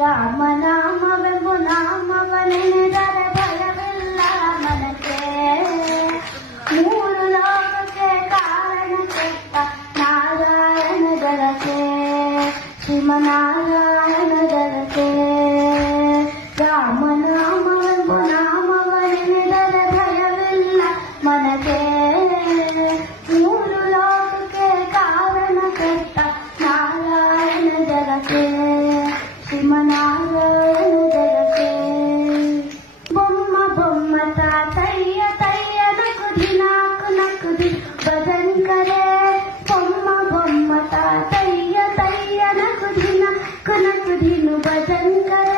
ರಾಮನಾಮವೆಂಬು ನಾಮವನೆನೆದರೆ ಭಯವಿಲ್ಲ ಮನಕ್ಕೆ. ಮೂರು ಲೋಕಕ್ಕೆ ಕಾರಣ ಕೆಟ್ಟ ನಾರಾಯಣ ಜಲಕೆ, ಶ್ರೀಮನಾರಾಯಣ ಜಲಕೆ. ರಾಮನಾಮವೆಂಬು ನಾಮವನೆನೆದರೆ ಭಯವಿಲ್ಲ ಮನಕ್ಕೆ. ಮೂರು ಲೋಕಕ್ಕೆ ಕಾರಣ ಕೆಟ್ಟ ನಾರಾಯಣ ಜಲಕೆ, ಶ್ರೀಮನಾರಾಯಣ ಜಲಕೆ. ಬೊಮ್ಮ ಬೊಮ್ಮ ತಾತಯ್ಯ ತಯ್ಯ ನಕುದಿ ನಾಕು ನಕುದಿ ಭಜನ್ ಕರೆ. ಬೊಮ್ಮ ಬೊಮ್ಮ ತಾತಯ್ಯ ತಯ್ಯ ನಕುದಿ ನಾಕು ನಕುದಿನು ಭಜನ್ ಕರೆ.